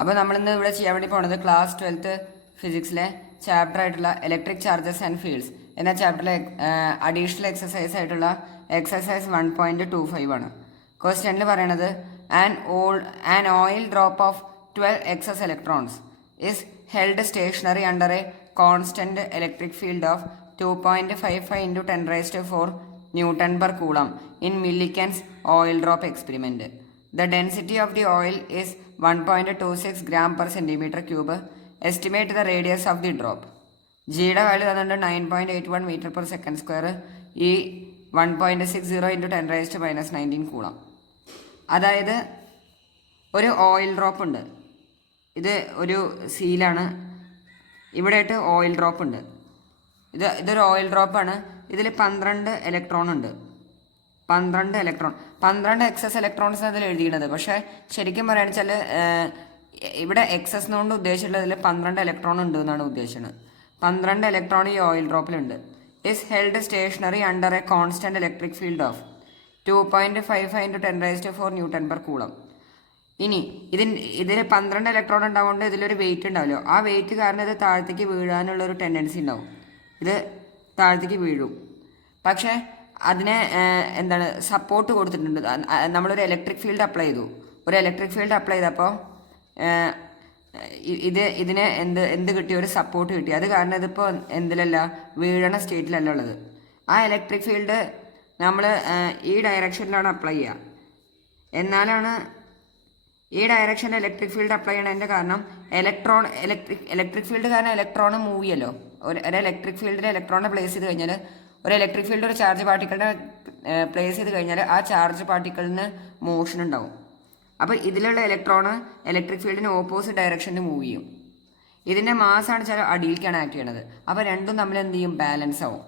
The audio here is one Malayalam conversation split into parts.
അപ്പോൾ നമ്മളിന്ന് ഇവിടെ ചെയ്യാൻ വേണ്ടി പോണത് ക്ലാസ് 12th ഫിസിക്സിലെ ചാപ്റ്റർ ആയിട്ടുള്ള ഇലക്ട്രിക് ചാർജസ് ആൻഡ് ഫീൽഡ്സ് എന്ന ചാപ്റ്ററിലെ അഡീഷണൽ എക്സസൈസ് ആയിട്ടുള്ള എക്സസൈസ് 1.25 ആണ്. ക്വസ്റ്റ്യനിൽ പറയണത് an oil drop of 12 excess electrons is held stationary under a constant electric field of 2.55 into 10 raised to 4 Newton per coulomb in Millikan's oil drop experiment. The density of the oil is 1.26 gram per centimeter cube. Estimate the radius of the drop. ജിയുടെ വാല്യൂ തന്നിട്ട് 9.81 മീറ്റർ പെർ സെക്കൻഡ് സ്ക്വയർ, ഈ 1.60 ഇൻറ്റു 10 റൈസ് ടു -19 കൂളാം. അതായത് ഒരു ഓയിൽ ഡ്രോപ്പ് ഉണ്ട്, ഇത് ഒരു സീലാണ്, ഇവിടെ ആയിട്ട് ഓയിൽ ഡ്രോപ്പ് ഉണ്ട്. ഇതൊരു ഓയിൽ ഡ്രോപ്പാണ്. ഇതിൽ 12 ഇലക്ട്രോൺ ഉണ്ട്. 12 എക്സസ് ഇലക്ട്രോൺസ് അതിൽ എഴുതിയിരുന്നത്. പക്ഷേ ശരിക്കും പറയുകയാണെന്ന് വെച്ചാൽ ഇവിടെ എക്സസ് എന്നുകൊണ്ട് ഉദ്ദേശിച്ചുള്ളതിൽ 12 ഇലക്ട്രോൺ ഉണ്ട് എന്നാണ് ഉദ്ദേശിച്ചത്. 12 ഇലക്ട്രോൺ ഈ ഓയിൽ ഡ്രോപ്പിലുണ്ട്. Is held stationary under a constant electric field of 2.55 into 10 raise to 4 newton per coulomb. ഇനി ഇതിൽ 12 ഇലക്ട്രോൺ ഉണ്ടാവുകൊണ്ട് ഇതിലൊരു വെയിറ്റ് ഉണ്ടാവുമല്ലോ, ആ വെയിറ്റ് കാരണം ഇത് താഴത്തേക്ക് വീഴാനുള്ളൊരു ടെൻഡൻസി ഉണ്ടാവും. ഇത് താഴത്തേക്ക് വീഴും. പക്ഷേ അതിനെ സപ്പോർട്ട് കൊടുത്തിട്ടുണ്ട്. നമ്മളൊരു ഇലക്ട്രിക് ഫീൽഡ് അപ്ലൈ ചെയ്തു. ഒരു ഇലക്ട്രിക് ഫീൽഡ് അപ്ലൈ ചെയ്തപ്പോൾ ഇതിന് എന്ത് കിട്ടി? ഒരു സപ്പോർട്ട് കിട്ടി. അത് കാരണം ഇതിപ്പോൾ എന്തിലല്ല, വീഴണ സ്റ്റേറ്റിലല്ല ഉള്ളത്. ആ ഇലക്ട്രിക് ഫീൽഡ് നമ്മൾ ഈ ഡയറക്ഷനിലാണ് അപ്ലൈ ചെയ്യുക. എന്നാലാണ് ഈ ഡയറക്ഷനിൽ ഇലക്ട്രിക് ഫീൽഡ് അപ്ലൈ ചെയ്യണതിൻ്റെ കാരണം ഇലക്ട്രിക് ഫീൽഡ് കാരണം ഇലക്ട്രോൺ മൂവ് ചെയ്യല്ലോ. ഒരു ഇലക്ട്രിക് ഫീൽഡിൽ ഇലക്ട്രോണിനെ പ്ലേസ് ചെയ്ത് കഴിഞ്ഞാൽ, ഒരു ഇലക്ട്രിക് ഫീൽഡ് ഒരു ചാർജ് പാർട്ടിക്കിളിനെ പ്ലേസ് ചെയ്ത് കഴിഞ്ഞാൽ ആ ചാർജ് പാർട്ടിക്കിളിന് മോഷൻ ഉണ്ടാവും. അപ്പോൾ ഇതിലുള്ള ഇലക്ട്രോണ് ഇലക്ട്രിക് ഫീൽഡിന് ഓപ്പോസിറ്റ് ഡയറക്ഷനിൽ മൂവ് ചെയ്യും. ഇതിൻ്റെ മാസ്സാണ് ചില അടിയിലേക്കാണ് ആക്ട് ചെയ്യണത്. അപ്പോൾ രണ്ടും തമ്മിൽ എന്ത് ചെയ്യും? ബാലൻസ് ആവും.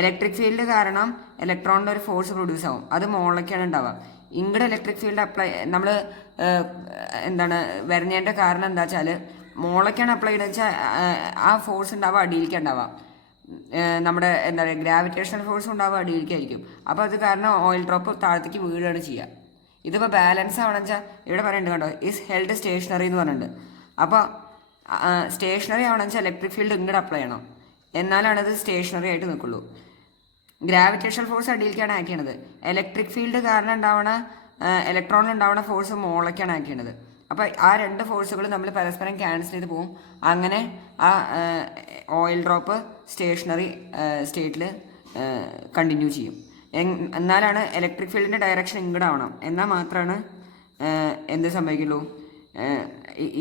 ഇലക്ട്രിക് ഫീൽഡ് കാരണം ഇലക്ട്രോണിൻ്റെ ഒരു ഫോഴ്സ് പ്രൊഡ്യൂസ് ആവും. അത് മുകളിലേക്കാണ് ഉണ്ടാവുക. ഇങ്ങോട്ട് ഇലക്ട്രിക് ഫീൽഡ് അപ്ലൈ നമ്മൾ വരുന്നതിൻ്റെ കാരണം എന്താ വെച്ചാൽ, മുകളിലേക്കാണ് അപ്ലൈ ചെയ്തെന്ന് വെച്ചാൽ ആ ഫോഴ്സ് ഉണ്ടാവുക അടിയിലേക്ക് ഉണ്ടാവുക. നമ്മുടെ ഗ്രാവിറ്റേഷണൽ ഫോഴ്സ് ഉണ്ടാവുക അടിയിലേക്കായിരിക്കും. അപ്പോൾ അത് കാരണം ഓയിൽ ഡ്രോപ്പ് താഴത്തേക്ക് വീഴുകയാണ് ചെയ്യുക. ഇതിപ്പോൾ ബാലൻസ് ആവണമെന്ന് വെച്ചാൽ ഇവിടെ പറയുന്നുണ്ട് കണ്ടോ, ഈസ് ഹെൽഡ് സ്റ്റേഷനറി എന്ന് പറയുന്നുണ്ട്. അപ്പോൾ സ്റ്റേഷനറി ആവണമെന്ന് വെച്ചാൽ ഇലക്ട്രിക് ഫീൽഡ് ഇങ്ങോട്ട് അപ്ലൈ ചെയ്യണം, എന്നാലാണ് അത് സ്റ്റേഷനറി ആയിട്ട് നിൽക്കുള്ളൂ. ഗ്രാവിറ്റേഷണൽ ഫോഴ്സ് അടിയിലേക്കാണ് ആക്ട് ചെയ്യണത്. ഇലക്ട്രിക് ഫീൽഡ് കാരണം ഉണ്ടാവണ ഇലക്ട്രോൺ ഉണ്ടാവണ ഫോഴ്സ് മുകളിലേക്കാണ് ആക്ട് ചെയ്യണത്. അപ്പോൾ ആ രണ്ട് ഫോഴ്സുകൾ നമ്മൾ പരസ്പരം ക്യാൻസൽ ചെയ്ത് പോകും. അങ്ങനെ ആ ഓയിൽ ഡ്രോപ്പ് സ്റ്റേഷനറി സ്റ്റേറ്റിൽ കണ്ടിന്യൂ ചെയ്യും. എന്നാലാണ് ഇലക്ട്രിക് ഫീൽഡിൻ്റെ ഡയറക്ഷൻ ഇങ്ങോട്ട് ആവണം, എന്നാൽ മാത്രമാണ് എന്ത് സംഭവിക്കുള്ളൂ,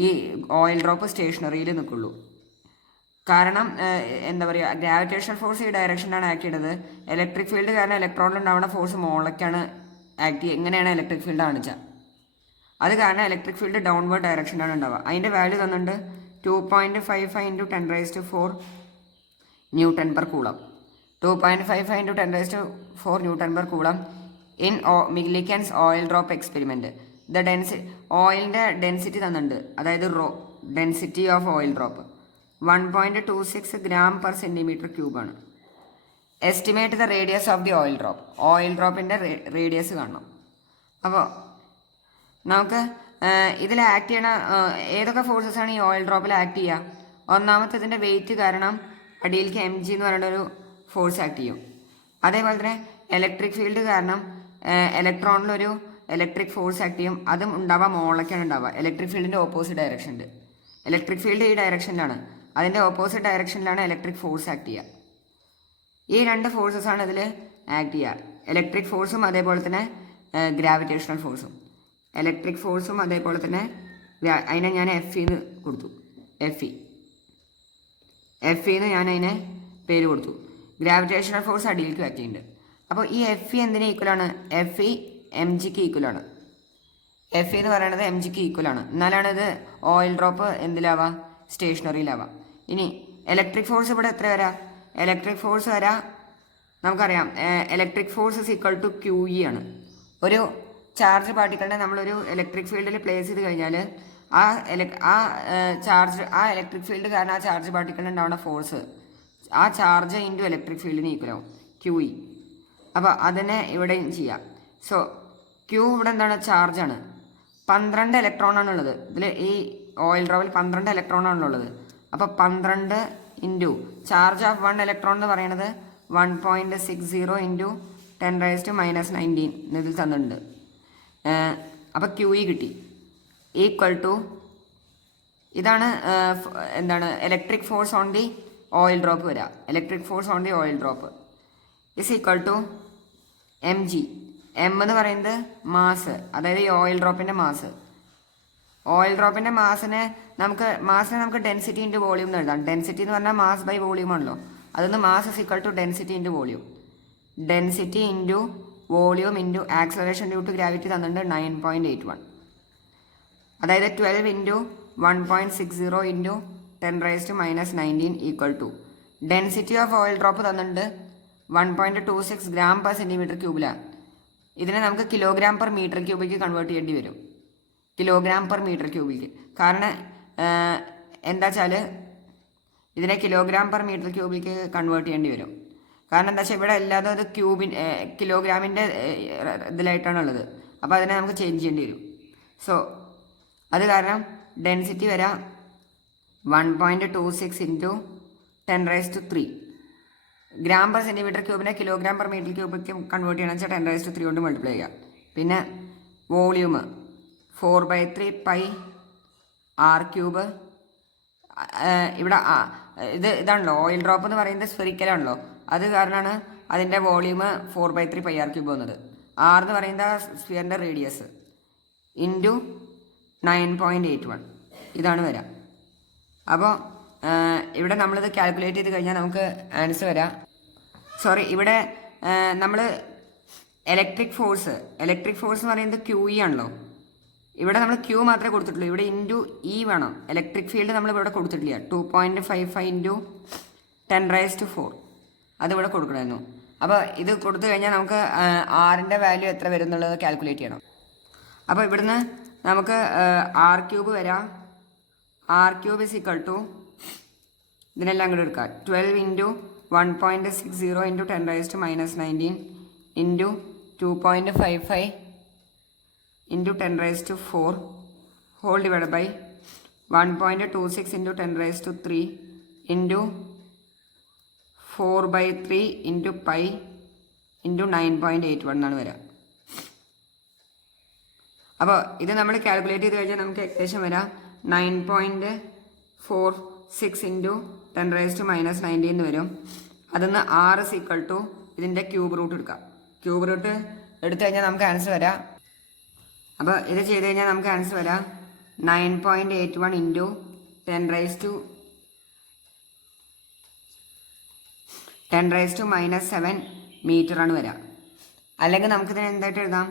ഈ ഓയിൽ ഡ്രോപ്പ് സ്റ്റേഷനറിയിൽ നിൽക്കുള്ളൂ. കാരണം എന്താ പറയുക, ഗ്രാവിറ്റേഷണൽ ഫോഴ്സ് ഈ ഡയറക്ഷനിലാണ് ആക്ട് ചെയ്യുന്നത്. ഇലക്ട്രിക് ഫീൽഡ് കാരണം ഇലക്ട്രോണിൽ ഉണ്ടാവുന്ന ഫോഴ്സ് മുകളിലേക്കാണ് ആക്ട് ചെയ്യുക. എങ്ങനെയാണ് ഇലക്ട്രിക് ഫീൽഡ് കാണിച്ചാൽ, അത് കാരണം ഇലക്ട്രിക് ഫീൽഡ് ഡൗൺവേർഡ് ഡയറക്ഷനാണ് ഉണ്ടാവുക. അതിൻ്റെ വാല്യൂ തന്നിട്ടുണ്ട് 2.55 into 10 raise to 4 newton per coulomb. 2.55 into 10 raise to 4 newton per coulomb in Millikan's oil drop experiment. ഓയിലിൻ്റെ ഡെൻസിറ്റി തന്നിട്ടുണ്ട്, അതായത് density of oil drop 1.26 gram per centimetre ക്യൂബാണ്. Estimate the radius of the oil drop. Oil ഡ്രോപ്പിൻ്റെ റേഡിയസ് കാണണം. അപ്പോൾ നമുക്ക് ഇതിൽ ആക്ട് ചെയ്യണ ഏതൊക്കെ ഫോഴ്സസാണ് ഈ ഓയിൽ ഡ്രോപ്പിൽ ആക്ട് ചെയ്യുക? ഒന്നാമത്തെ ഇതിൻ്റെ വെയിറ്റ് കാരണം അടിയിലേക്ക് mg എന്ന് പറയുന്ന ഒരു ഫോഴ്സ് ആക്ട് ചെയ്യും. അതേപോലെ തന്നെ ഇലക്ട്രിക് ഫീൽഡ് കാരണം ഇലക്ട്രോണിലൊരു ഇലക്ട്രിക് ഫോഴ്സ് ആക്ട് ചെയ്യും. അതും ഉണ്ടാവുക മുകളിലേക്കാണ് ഉണ്ടാവുക, ഇലക്ട്രിക് ഫീൽഡിൻ്റെ ഓപ്പോസിറ്റ് ഡയറക്ഷനിൽ. ഇലക്ട്രിക് ഫീൽഡ് ഈ ഡയറക്ഷനിലാണ്, അതിൻ്റെ ഓപ്പോസിറ്റ് ഡയറക്ഷനിലാണ് ഇലക്ട്രിക് ഫോഴ്സ് ആക്ട് ചെയ്യുക. ഈ രണ്ട് ഫോഴ്സസാണ് ഇതിൽ ആക്ട് ചെയ്യുക. ഇലക്ട്രിക് ഫോഴ്സും അതേപോലെ തന്നെ ഗ്രാവിറ്റേഷണൽ ഫോഴ്സും. ഇലക്ട്രിക് ഫോഴ്സും അതേപോലെ തന്നെ അതിനെ ഞാൻ എഫ് എന്ന് കൊടുത്തു. എഫ് എന്ന് ഞാൻ അതിനെ പേര് കൊടുത്തു. ഗ്രാവിറ്റേഷണൽ ഫോഴ്സ് അടിയിലേക്ക് ആക്ട് ചെയ്യുന്നുണ്ട്. അപ്പോൾ ഈ എഫ് എന്തിന് ഈക്വലാണ്? എഫ് mg ഈക്വലാണ്. എഫ് എന്ന് പറയുന്നത് mg ഈക്വലാണ്. എന്നാലാണ് ഇത് ഓയിൽ ഡ്രോപ്പ് എന്തിലാവാം? സ്റ്റേഷനറിയിലാവാം. ഇനി ഇലക്ട്രിക് ഫോഴ്സ് ഇവിടെ എത്ര വരാം? ഇലക്ട്രിക് ഫോഴ്സ് വരാം, നമുക്കറിയാം electric force is equal to QE ആണ്. ഒരു ചാർജ് പാർട്ടിക്കിളിനെ നമ്മളൊരു ഇലക്ട്രിക് ഫീൽഡിൽ പ്ലേസ് ചെയ്ത് കഴിഞ്ഞാൽ ആ ഇലക്ട്രിക് ഫീൽഡ് കാരണം ആ ചാർജ് പാർട്ടിക്കിളിന് ഉണ്ടാവുന്ന ഫോഴ്സ് ആ ചാർജ് ഇൻറ്റു ഇലക്ട്രിക് ഫീൽഡിന് ഈക്വലാവും, QE. അപ്പോൾ അതിനെ ഇവിടെയും ചെയ്യാം. സോ Q ഇവിടെ എന്താണ്? ചാർജാണ്. 12 ഇലക്ട്രോണാണുള്ളത്. ഇതിൽ ഈ ഓയിൽ ഡ്രോപ്പിൽ 12 ഇലക്ട്രോണാണുള്ളത്. അപ്പോൾ 12 ഇൻറ്റു ചാർജ് ഓഫ് 1 ഇലക്ട്രോൺ എന്ന് പറയുന്നത് 1.60 ഇൻറ്റു 10⁻⁻19 ഇതിൽ തന്നിട്ടുണ്ട്. അപ്പോൾ QE കിട്ടി. ഈക്വൽ ടു ഇതാണ് എന്താണ് electric force on the oil drop വരിക. Electric force on the oil drop is equal to mg. M എന്ന് പറയുന്നത് മാസ്, അതായത് ഈ ഓയിൽ ഡ്രോപ്പിൻ്റെ മാസ്. ഓയിൽ ഡ്രോപ്പിൻ്റെ മാസിനെ നമുക്ക് ഡെൻസിറ്റി ഇൻറ്റു വോളിയം എന്ന് എഴുതാം. ഡെൻസിറ്റി എന്ന് പറഞ്ഞാൽ മാസ് ബൈ വോളിയം ആണല്ലോ. അതൊന്ന് mass is equal to density into volume. Density into volume into acceleration due to gravity തന്നിട്ടുണ്ട് 9.81. അതായത് 12 into 1.60 into 10⁻⁻19 equal to density of oil drop തന്നിട്ടുണ്ട് 1.26 ഗ്രാം പെർ സെൻറ്റിമീറ്റർ ക്യൂബിലാണ്. ഇതിനെ നമുക്ക് kilogram per metre cubic convert ചെയ്യേണ്ടി വരും. Kilogram per metre cubic. കാരണം എന്താ വെച്ചാൽ ഇതിനെ kilogram per metre cubic convert ചെയ്യേണ്ടി വരും. കാരണം എന്താ വെച്ചാൽ ഇവിടെ എല്ലാതും അത് കിലോഗ്രാമിൻ്റെ ഇതിലായിട്ടാണുള്ളത്. അപ്പോൾ അതിനെ നമുക്ക് ചേഞ്ച് ചെയ്യേണ്ടി വരും. സോ അത് കാരണം ഡെൻസിറ്റി വരാം 1.26 ഇൻറ്റു 10⁻³ ഗ്രാം പെർ സെൻറ്റിമീറ്റർ ക്യൂബിനെ kilogram per metre cubic convert ചെയ്യണമെന്ന് വെച്ചാൽ 10⁻³ കൊണ്ട് മൾട്ടിപ്ലൈ ചെയ്യുക. പിന്നെ വോളിയൂം 4/3 പൈ r³. ഇവിടെ ഇതാണല്ലോ ഓയിൽ ഡ്രോപ്പ് എന്ന് പറയുന്നത് സ്ഫെറിക്കലാണല്ലോ. അത് കാരണമാണ് അതിൻ്റെ വോളിയൂം 4/3 പൈ r³ വന്നത്. r എന്ന് പറയുന്നത് സ്ഫിയറിൻ്റെ റേഡിയസ് ഇൻറ്റു 9.81 ഇതാണ് വരിക. അപ്പോൾ ഇവിടെ നമ്മളിത് കാൽക്കുലേറ്റ് ചെയ്ത് കഴിഞ്ഞാൽ നമുക്ക് ആൻസർ വരാം. ഇവിടെ നമ്മൾ ഇലക്ട്രിക് ഫോഴ്സ് എന്ന് പറയുന്നത് QE ആണല്ലോ. ഇവിടെ നമ്മൾ Q മാത്രമേ കൊടുത്തിട്ടുള്ളൂ. ഇവിടെ ഇൻറ്റു E വേണം. ഇലക്ട്രിക് ഫീൽഡ് നമ്മൾ ഇവിടെ കൊടുത്തിട്ടില്ല. 2.55 ഇൻറ്റു 10⁻⁴ അതിവിടെ കൊടുക്കണമായിരുന്നു. അപ്പോൾ ഇത് കൊടുത്തു കഴിഞ്ഞാൽ നമുക്ക് ആറിൻ്റെ വാല്യൂ എത്ര വരും എന്നുള്ളത് കാൽക്കുലേറ്റ് ചെയ്യണം. അപ്പോൾ ഇവിടുന്ന് നമുക്ക് r³ വരാം. r³ ഇസ് ഈക്വൽ ടു ഇതിനെല്ലാം കൂടെ എടുക്കുക. 12 into 1.60 into 10⁻⁻19 into 2.55 into 10⁻⁴ whole divide by 1.26 into 10⁻³ into 4/3 into pi into 9.81 എന്നാണ് വരിക. അപ്പോൾ ഇത് നമ്മൾ കാൽക്കുലേറ്റ് ചെയ്ത് കഴിഞ്ഞാൽ നമുക്ക് ഏകദേശം വരാം 9.46 ഇൻറ്റു 10⁻⁻19 എന്ന് വരും. അതിന്ന് r ഇസ് ഈക്വൽ ടു ഇതിൻ്റെ ക്യൂബ് റൂട്ട് എടുക്കാം. ക്യൂബ് റൂട്ട് എടുത്തു കഴിഞ്ഞാൽ നമുക്ക് ആൻസർ വരാം. അപ്പോൾ ഇത് ചെയ്ത് കഴിഞ്ഞാൽ നമുക്ക് ആൻസർ വരാം 9.81 ഇൻറ്റു 10⁻⁻7 മീറ്ററാണ് വരിക. അല്ലെങ്കിൽ നമുക്കിതിന് എന്തായിട്ട് എഴുതാം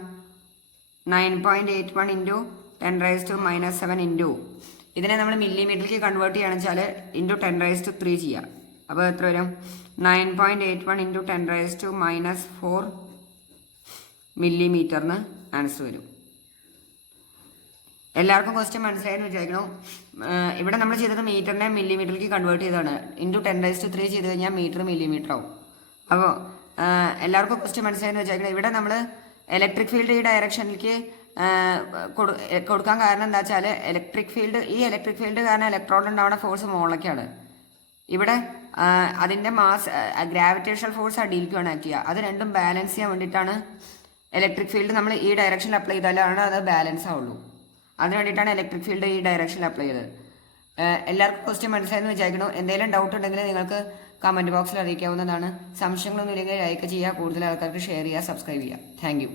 9.81 ഇൻറ്റു 10⁻⁻7 ഇൻറ്റു ഇതിനെ നമ്മൾ മില്ലിമീറ്ററിലേക്ക് കൺവേർട്ട് ചെയ്യുകയാണെന്ന് വെച്ചാൽ ഇൻറ്റു 10⁻³ ചെയ്യുക. അപ്പോൾ എത്ര വരും 9.81 ഇൻറ്റു 10⁻⁻4 മില്ലിമീറ്ററിന് ആൻസർ വരും. എല്ലാവർക്കും ക്വസ്റ്റ്യൻ മനസ്സിലായെന്ന് വിചാരിക്കണം. ഇവിടെ നമ്മൾ ചെയ്തത് മീറ്ററിനെ മില്ലിമീറ്ററിലേക്ക് കൺവേർട്ട് ചെയ്തതാണ്. ഇൻറ്റു 10⁻³ ചെയ്ത് കഴിഞ്ഞാൽ മീറ്റർ മില്ലിമീറ്റർ ആവും. അപ്പോൾ എല്ലാവർക്കും ക്വസ്റ്റ്യൻ മനസ്സിലായെന്ന് വിചാരിക്കണം. ഇവിടെ നമ്മൾ ഇലക്ട്രിക് ഫീൽഡ് ഈ ഡയറക്ഷനിലേക്ക് കൊടുക്കാൻ കാരണം എന്താ വെച്ചാൽ ഇലക്ട്രിക് ഫീൽഡ് കാരണം ഇലക്ട്രോൺ ഉണ്ടാവുന്ന ഫോഴ്സ് മുകളിലേക്കാണ്. ഇവിടെ അതിൻ്റെ മാസ് ഗ്രാവിറ്റേഷണൽ ഫോഴ്സ് അടിയിലേക്കാണ് ആക്ട് ചെയ്യുക. അത് രണ്ടും ബാലൻസ് ചെയ്യാൻ വേണ്ടിയിട്ടാണ് ഇലക്ട്രിക് ഫീൽഡ് നമ്മൾ ഈ ഡയറക്ഷനിൽ അപ്ലൈ ചെയ്താലാണ് അത് ബാലൻസ് ആവുള്ളൂ. അതിന് വേണ്ടിയിട്ടാണ് ഇലക്ട്രിക് ഫീൽഡ് ഈ ഡയറക്ഷനിൽ അപ്ലൈ ചെയ്തത്. എല്ലാവർക്കും ക്വസ്റ്റ്യൻ മനസ്സിലായെന്ന് വിചാരിക്കുന്നു. എന്തെങ്കിലും ഡൗട്ട് ഉണ്ടെങ്കിൽ നിങ്ങൾക്ക് കമൻറ്റ് ബോക്സിൽ അറിയിക്കാവുന്നതാണ്. സംശയങ്ങളൊന്നും ഇല്ലെങ്കിൽ ലൈക്ക് ചെയ്യുക, കൂടുതൽ ആൾക്കാർക്ക് ഷെയർ ചെയ്യുക, സബ്സ്ക്രൈബ് ചെയ്യുക. Thank you.